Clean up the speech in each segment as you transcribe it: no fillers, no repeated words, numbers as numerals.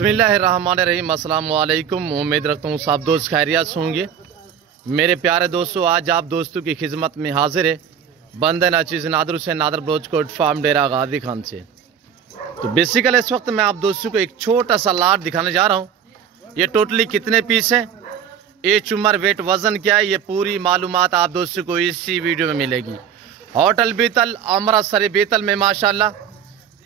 बिस्मिल्लाहिर्रहमानिर्रहीम। अस्सलाम वालेकुम। उम्मीद रखता हूँ सब दोस्त खैरियत से होंगे। मेरे प्यारे दोस्तों, आज आप दोस्तों की खिदमत में हाजिर है बंदे नाचीज़ नादर हुसैन नादर ब्रोचकोट फार्म डेरा गाजी खान से। तो बेसिकली इस वक्त मैं आप दोस्तों को एक छोटा सा लाट दिखाने जा रहा हूँ। ये टोटली कितने पीस हैं, एज उम्र वेट वज़न क्या है, ये पूरी मालूमात आप दोस्तों को इसी वीडियो में मिलेगी। होटल बीतल अमृतसर बीतल में माशाल्लाह,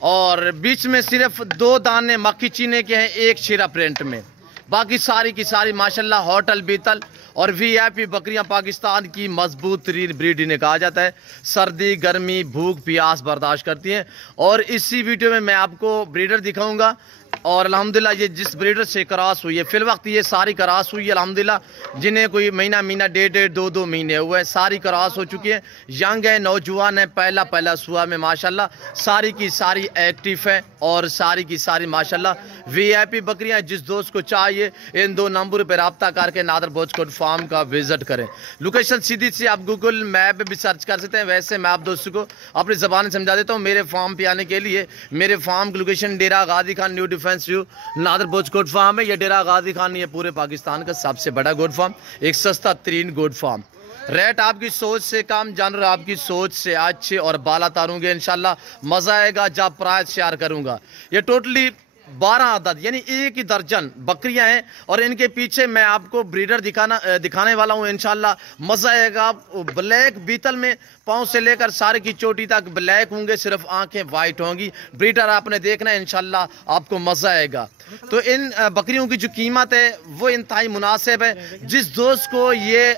और बीच में सिर्फ 2 दाने मक्खी चीने के हैं एक शीरा प्रिंट में, बाकी सारी की सारी माशाल्लाह होटल बीतल और वीआईपी बकरियां पाकिस्तान की मजबूत तरीन ब्रीड इन्हें कहा जाता है। सर्दी गर्मी भूख प्यास बर्दाश्त करती हैं। और इसी वीडियो में मैं आपको ब्रीडर दिखाऊंगा और अल्हम्दुलिल्लाह ये जिस ब्रीडर से क्रॉस हुई है, फिल वक्त ये सारी क्रॉस हुई है अल्हम्दुलिल्लाह, जिन्हें कोई महीना 1.5 महीने हुए हैं, सारी क्रॉस हो चुकी है। यंग है, नौजवान है, पहला सुआ में माशाल्लाह सारी की सारी एक्टिव है और सारी की सारी माशाल्लाह वीआईपी बकरियां। जिस दोस्त को चाहिए इन 2 नंबर पर रब्ता करके नादर ब्रोचकोट फार्म का विजिट करें। लोकेशन सीधी सी आप गूगल मैप पे भी सर्च कर सकते हैं। वैसे मैं आप दोस्तों को अपनी ज़बान समझा देता हूँ। मेरे फार्म पे आने के लिए मेरे फार्म की location Dera Ghazi Khan new defence view Nadar Brochkot farm है। ये डेरा गाजी खान ये पूरे पाकिस्तान का सबसे बड़ा गोड फार्म, एक सस्ता तरीन गोड फार्म। रेट आपकी सोच से कम, जानवर आपकी सोच से अच्छे और बाला तारूंगे इंशाल्लाह। मज़ा आएगा जब प्राइस शेयर करूंगा। ये टोटली 12 अदद यानी 1 ही दर्जन बकरियां हैं और इनके पीछे मैं आपको ब्रीडर दिखाने वाला हूं इंशाल्लाह। मज़ा आएगा। ब्लैक बीतल में पाँव से लेकर सारे की चोटी तक ब्लैक होंगे, सिर्फ आंखें वाइट होंगी। ब्रीडर आपने देखना है इंशाल्लाह, आपको मज़ा आएगा। तो इन बकरियों की जो कीमत है वो इंतहाई मुनासिब है। जिस दोस्त को ये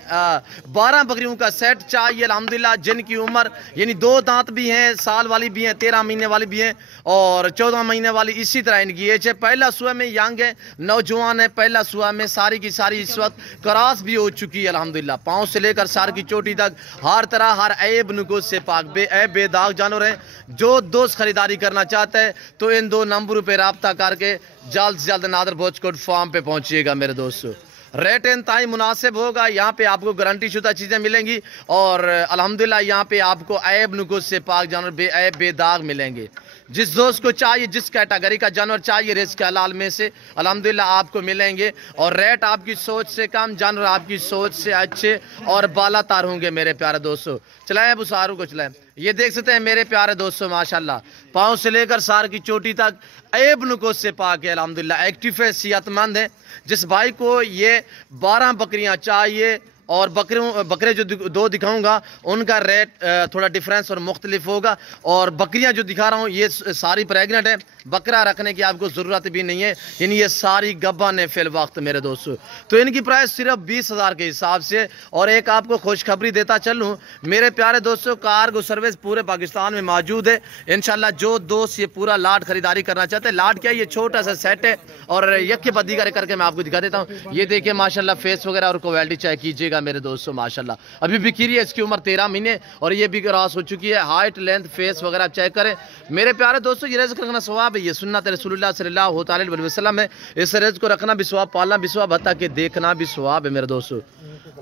12 बकरियों का सेट चाहिए अल्हम्दुलिल्लाह, जिनकी उम्र यानी 2 दांत भी हैं, साल वाली भी हैं, 13 महीने वाली भी हैं और 14 महीने वाली, इसी तरह इनकी एज है। पहला सुआ में यंग है, नौजवान है, पहला सुआ में सारी की सारी इस वक्त क्रॉस भी हो चुकी है अल्हम्दुलिल्लाह। पाँव से लेकर सार की चोटी तक हर तरह हर ऐब नुकुस से पाक बेदाग जानवर हैं। जो दोस्त खरीदारी करना चाहते हैं तो इन 2 नंबरों पर रब्ता करके जल्द से जल्द नादर ब्रोचकोट फार्म पे पहुंचिएगा मेरे दोस्तों। रेट इंतहाई मुनासिब होगा। यहाँ पे आपको गारंटी शुदा चीज़ें मिलेंगी और अल्हम्दुलिल्लाह यहाँ पे आपको ऐब नुकुस से पाक जानवर बेऐब बेदाग मिलेंगे। जिस दोस्त को चाहिए, जिस कैटेगरी का जानवर चाहिए रिस्क हलाल में से अल्हम्दुलिल्लाह आपको मिलेंगे। और रेट आपकी सोच से कम, जानवर आपकी सोच से अच्छे और बाला तार होंगे मेरे प्यारे दोस्तों। चलाएं अब सारू को चलाएं। ये देख सकते हैं मेरे प्यारे दोस्तों माशाल्लाह, पाँव से लेकर सार की चोटी तक ऐब नुकुस से पाक है अल्हम्दुलिल्लाह। एक्टिव है, सेहतमंद है। जिस भाई को ये 12 बकरियां चाहिए और बकरे जो 2 दिखाऊंगा उनका रेट थोड़ा डिफरेंस और मुख्तलिफ होगा। और बकरियां जो दिखा रहा हूँ ये सारी प्रेगनेंट है, बकरा रखने की आपको ज़रूरत भी नहीं है, यानी ये सारी गब्बन है फिल वक्त मेरे दोस्तों। तो इनकी प्राइस सिर्फ 20,000 के हिसाब से। और एक आपको खुशखबरी देता चलूँ मेरे प्यारे दोस्तों, कार्गो सर्विस पूरे पाकिस्तान में मौजूद है इंशाल्लाह। जो दोस्त ये पूरा लाट खरीदारी करना चाहते हैं, लाट क्या है, ये छोटा सा सेट है और यक्के बद्दी करके मैं आपको दिखा देता हूँ। ये देखिए माशाल्लाह फेस वगैरह और क्वालिटी चेक कीजिएगा मेरे दोस्तों माशाल्लाह। अभी भी कीरी है, इसकी उम्र 13 महीने और ये भी क्रॉस हो चुकी है। हाइट लेंथ फेस वगैरह चेक करें मेरे प्यारे दोस्तों। ये रिज़्क़ रखना सवाब है, ये सुन्नत रसूलुल्लाह सल्लल्लाहु अलैहि वसल्लम है। इस रिज़्क़ को रखना भी सवाब, पालना भी सवाब, हत्ता के देखना भी सवाब है मेरे दोस्तों।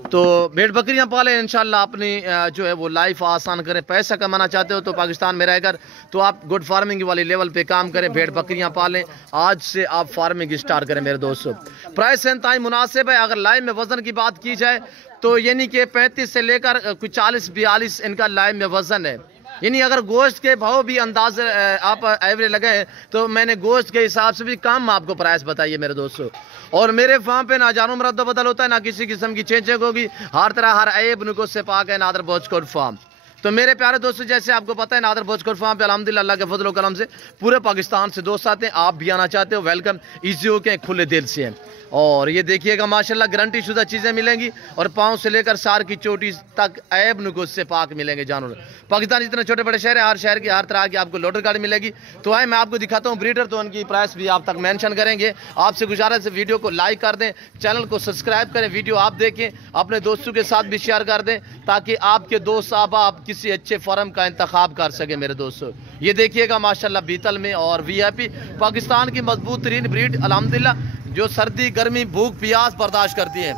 तो भेड़ बकरियां पालें इंशाल्लाह, अपनी जो है वो लाइफ आसान करें। पैसा कमाना चाहते हो तो पाकिस्तान में रहकर तो आप गुड फार्मिंग वाली लेवल पे काम करें, भेड़ बकरियां पालें। आज से आप फार्मिंग स्टार्ट करें मेरे दोस्तों। प्राइस इंतहाई मुनासिब है। अगर लाइव में वज़न की बात की जाए तो यानी कि 35 से लेकर कुछ 40-42 इनका लाइव में वज़न है। यानी अगर गोश्त के भाव भी अंदाज आप एवरेज लगाए तो मैंने गोश्त के हिसाब से भी कम आपको प्राइस बताइए मेरे दोस्तों। और मेरे फार्म पे ना जानू मरद बदल होता है, ना किसी किस्म की चेंजिंग होगी। हर तरह हर ऐब नुकुस से पाक है नादर ब्रोचकोट फार्म। तो मेरे प्यारे दोस्तों, जैसे आपको पता है नादर ब्रोचकोट फार्म पे अल्हम्दुलिल्लाह अल्लाह के फजल व करम से पूरे पाकिस्तान से दोस्त आते हैं। आप भी आना चाहते हो, वेलकम, ईजी होके खुले दिल से हैं। और ये देखिएगा माशाल्लाह गारंटी शुदा चीज़ें मिलेंगी और पाँव से लेकर सार की चोटी तक ऐब नुकुस से पाक मिलेंगे जानवर। पाकिस्तान जितने छोटे बड़े शहर है, हर शहर की हर तरह की आपको लोडर गाड़ी मिलेगी। तो आए मैं आपको दिखाता हूँ ब्रीडर, तो उनकी प्राइस भी आप तक मेंशन करेंगे। आपसे गुजारिश है वीडियो को लाइक कर दें, चैनल को सब्सक्राइब करें, वीडियो आप देखें, अपने दोस्तों के साथ भी शेयर कर दें ताकि आपके दोस्त आप किसी अच्छे फार्म का इंतखाब कर सके मेरे दोस्तों। ये देखिएगा माशाल्लाह बीतल में और वीआईपी पाकिस्तान की मजबूत तरीन ब्रीड अल्हम्दुलिल्लाह, जो सर्दी गर्मी भूख प्यास बर्दाश्त करती है।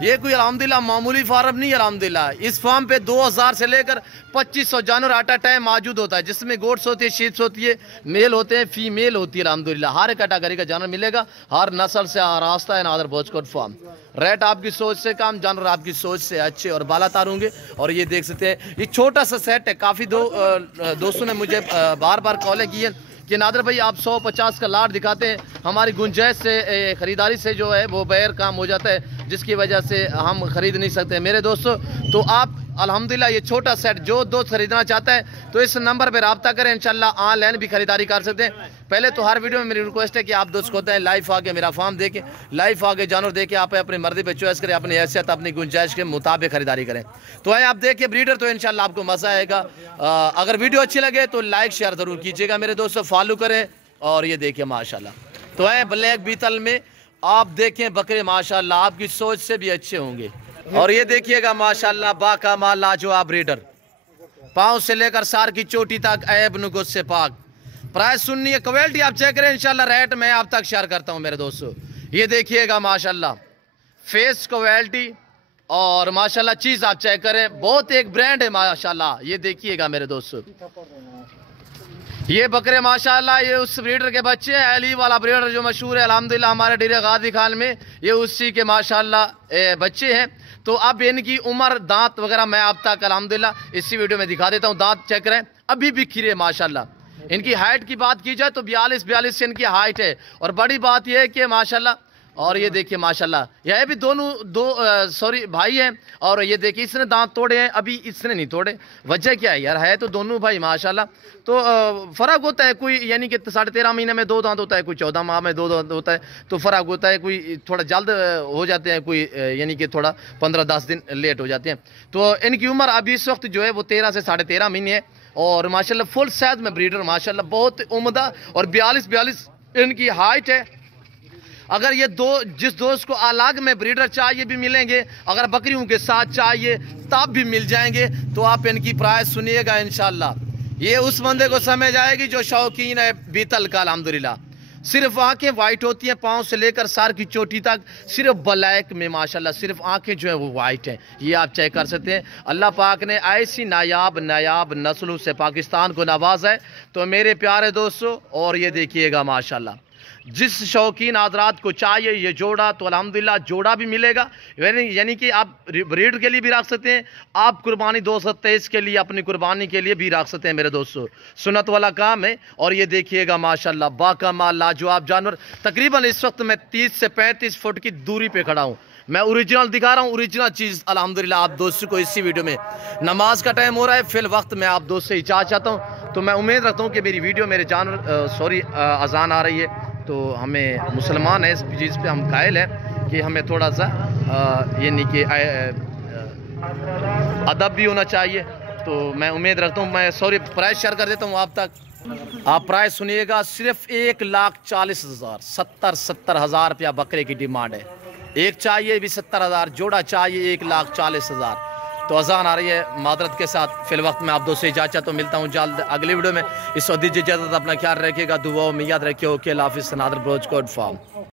یہ کوئی الحمدللہ معمولی فارم نہیں ہے الحمدللہ. اس فارم پہ 2000 سے لے کر 2500 جانور ایٹ اے ٹائم موجود ہوتا ہے، جس میں گوٹس ہوتی ہے، شیپس ہوتی ہے، میل ہوتے ہیں، فیمیل ہوتی ہے الحمدللہ. ہر کیٹاگری کا جانور ملے گا، ہر نسل سے آراستہ ہے نادر بلوچ کوٹ فارم. ریٹ آپ کی سوچ سے کم، جانور آپ کی سوچ سے اچھے اور بالا تار ہوں گے. اور یہ دیکھ سکتے ہیں یہ چھوٹا سا سیٹ ہے. کافی دوستوں نے مجھے بار بار کالیں کی ہیں کہ نادر بھائی آپ 150 کا لاٹ دکھاتے ہیں، ہماری گنجائش سے خریداری سے جو ہے وہ بیر کام ہو جاتا ہے، جس کی وجہ سے ہم خرید نہیں سکتے. میرے دوستو تو آپ الحمدللہ یہ چھوٹا سیٹ جو دوست خریدنا چاہتا ہے تو اس نمبر پہ رابطہ کریں، انشاءاللہ آن لائن بھی خریداری کر سکتے ہیں. پہلے تو ہر ویڈیو میں میری ریکویسٹ ہے کہ آپ دوست ہوتے ہیں لائف آگے میرا فارم دیکھیں، لائف آگے جانور دیکھیں، آپ اپنی مرضی پہ چوائس کریں، اپنی حیثیت اپنی گنجائش کے مطابق خریداری کریں. تو آپ دیکھیں بریڈر، تو انشاءاللہ آپ کو مزہ آئے گا. اگر ویڈیو اچھی لگے تو لائک شیئر ضرور کیجیے گا میرے دوستو، فالو کریں. اور یہ دیکھیں ماشاءاللہ تو بلیک بیتل میں آپ دیکھیں بکرے ماشاءاللہ آپ کی سوچ سے بھی اچھے ہوں گے. اور یہ دیکھیے گا ماشاءاللہ باکمال لاجواب بریڈر، پاؤں سے لے کر سار کی چوٹی تک عیب نگوت سے پاک. پرائس سننی ہے، کوالٹی آپ چیک کریں، انشاءاللہ ریٹ میں آپ تک شیئر کرتا ہوں میرے دوستو. یہ دیکھیے گا ماشاءاللہ فیس کوالٹی اور ماشاءاللہ چیز آپ چیک کریں، بہت ایک برانڈ ہے ماشاءاللہ. یہ دیکھیے گا میرے دوستو یہ بکرے ماشاءاللہ یہ اس بریڈر کے بچے ہیں، علی والا بریڈر جو مشہور ہے الحمدللہ ہمارے ڈیرے غازی خان میں، یہ اسی کے ماشاءاللہ بچے ہیں. تو اب ان کی عمر دانت وغیرہ میں آپ تک الحمدللہ اسی ویڈیو میں دکھا دیتا ہوں. دانت چیک کریں ابھی بھی کھیرے ماشاءاللہ. ان کی ہائٹ کی بات کی جائے تو 42 سے ان کی ہائٹ ہے. اور بڑی بات یہ ہے کہ ماشاءاللہ اور یہ دیکھیے ماشاءاللہ یہ بھی دو بھائی ہیں. اور یہ دیکھیے اس نے دانت توڑے ہیں، ابھی اس نے نہیں توڑے. وجہ کیا ہے یار، ہے تو دونوں بھائی ماشاءاللہ. تو فرق ہوتا ہے، کوئی یعنی کہ 13.5 مہینے میں 2 دانت ہوتا ہے، کوئی 14 ماہ میں 2 دانت ہوتا ہے. تو فرق ہوتا ہے، کوئی تھوڑا جلد ہو جاتے ہیں، کوئی یعنی کہ تھوڑا 15-10 دن لیٹ ہو جاتے ہیں. تو ان کی عمر ابھی اس وقت جو ہے وہ 13 سے 13.5 مہینے ہے. اور ماشاءاللہ فل سائز میں بریڈر ماشاءاللہ بہت عمدہ. اور 42 ان کی ہائٹ ہے. اگر یہ جس دوست کو الگ میں بریڈر چاہیے بھی ملیں گے، اگر بکریوں کے ساتھ چاہیے تب بھی مل جائیں گے. تو آپ ان کی پرائس سنیے گا انشاءاللہ. یہ اس بندے کو سمجھ آئے گی جو شوقین ہے بیتل کا الحمدللہ. صرف آنکھیں وائٹ ہوتی ہیں، پاؤں سے لے کر سار کی چوٹی تک صرف بلیک میں ماشاءاللہ صرف آنکھیں جو ہیں وہ وائٹ ہیں. یہ آپ چیک کر سکتے ہیں. اللہ پاک نے ایسی نایاب نسلوں سے پاکستان کو نوازا ہے. تو میرے پیارے دوستو اور یہ دیکھیے گا ماشاءاللہ جس شوقین حضرات کو چاہیے یہ جوڑا تو الحمدللہ جوڑا بھی ملے گا. یعنی کہ آپ بریڈر کے لیے بھی رکھ سکتے ہیں، آپ قربانی 223 کے لیے اپنی قربانی کے لیے بھی رکھ سکتے ہیں میرے دوستو. سنت والا کام ہے. اور یہ دیکھیے گا ماشاءاللہ باکمال لاجواب جانور. تقریباً اس وقت میں 30 سے 35 فٹ کی دوری پہ کھڑا ہوں. میں اوریجنل دکھا رہا ہوں، اوریجنل چیز الحمدللہ آپ دوستوں کو اسی ویڈیو میں. نماز کا ٹائم ہو رہا ہے، فی الوقت میں آپ دوست سے اجازت چاہتا ہوں. تو میں امید رکھتا ہوں کہ میری ویڈیو میرے جانور اذان آ رہی ہے تو ہمیں مسلمان ہیں اس چیز پہ ہم قائل ہیں کہ ہمیں تھوڑا سا یعنی کہ ادب بھی ہونا چاہیے. تو میں امید رکھتا ہوں. میں پرائس شیئر کر دیتا ہوں آپ تک. آپ پرائس سنیے گا، صرف 1,40,000 70,000 روپیہ بکرے کی ڈیمانڈ ہے. ایک چاہیے بھی 70,000، جوڑا چاہیے 1,40,000. تو اذان آ رہی ہے، معذرت کے ساتھ فی الوقت میں آپ دوست سے اجازت تو ملتا ہوں جلد اگلی ویڈیو میں. اس وقت دیجیے اجازت، اپنا خیال رکھیے گا، دعاؤں میں یاد رکھیے. اوکے اللہ حافظ. نادر بلوچ کوٹ فارم.